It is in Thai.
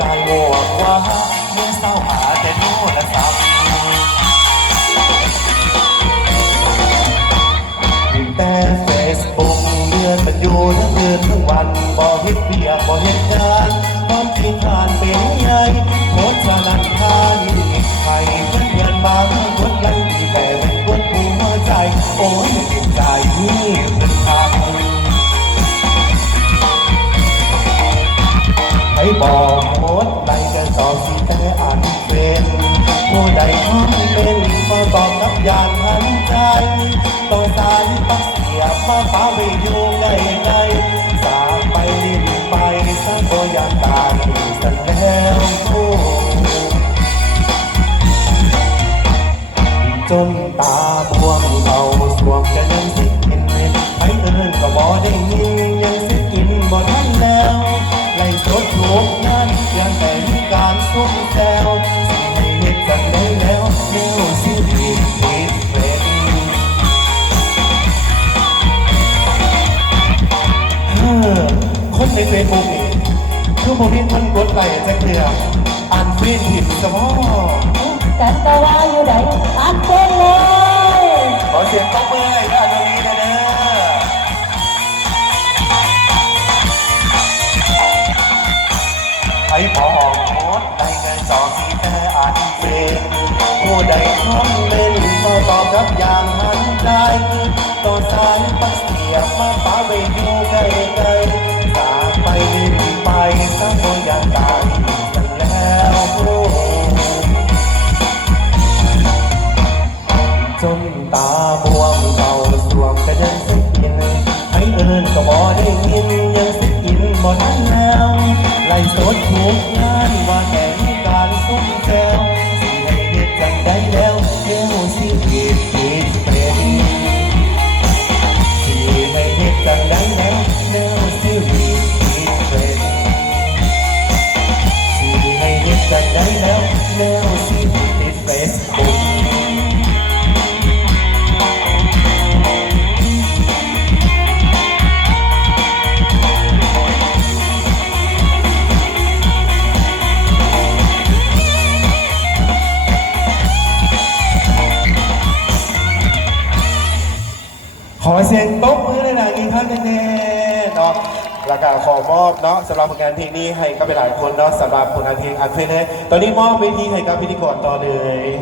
ใจโง่กว่าเมื่อเศร้าหาแต่โทรศัพท์แต่เฟซบุ๊กเดือนมันอยู่ทั้งคืนทั้งวันบ่เฮ็ดเบียบ่เฮ็ดงานความขี้ขลาดเป็นใหญ่โพสต์สนั่นทานใครเพื่อนเพื่อนมากดไลค์ที่แต่เป็นกดหัวใจโอ้ยเป็นใจนี่เป็นทางให้บอกโพสต์ไปกันต่อสิแต่อ่านเป็นผู้ใดท้องเป็นมาตอบรับอย่างทันใจต่อสายปักเสียมาฟ้าไปอยู่ไกลๆสาไปลิ้นไปสักก็อยากตายสันแล้วโอ้จนตาบวมเขาสวมจะยังสิกินไปเอินก็บ่ได้ยินยังสิกินบ่ทันแล้วไล่สดทุกงานยังแต่มีการสุ่มแซวสิให้เฮ็ดจังได้แล้วเร็วสิรีบปิดเฟซคนในเฟซบุ๊กนี่คือผมมีคนกดไลค์จะเกลียอ่านเฟซผิดสมองกันตะว่าอยู่ไหนอันเป็นเลยขอเสียงตบมือให้ด้านตรงนี้นะเด้อไอ้หมอโคตรได้เงินจอสีแต่อ่านเฟซผู้ใดคอมเมนต์มาตอบรับอย่างมั่นใจต่อสายปักเสียมาป้าไปอยู่ไกลๆสาไปลิ้นไปสักคนอย่างตายกันแล้วจนตาบวมเขาสวมก็ยังสิกินให้เอินก็บ่ได้ยินยังสิกินบ่ทันแล้วไล่สดทุกงานว่าแต่มีการซุ่มแซวสิให้เฮ็ดจังได้แล้วเดี๋ยวสิผิดเป็นสิให้เฮ็ดจังได้แล้วเดี๋ยวสิผิดเป็นสิให้เฮ็ดจังได้แล้วเดี๋ยวสิผิดเฟซบุ๊กขอเสียงตบมือเลยนะอีกครั้งหนึ่งเนาะแล้วก็ขอมอบเนาะสำหรับผลงานเพลงนี้ให้กับหลายคนเนาะสำหรับผลงานเพลงอันเพลงนี้ตอนนี้มอบเวทีให้กับพิธีกรต่อเลย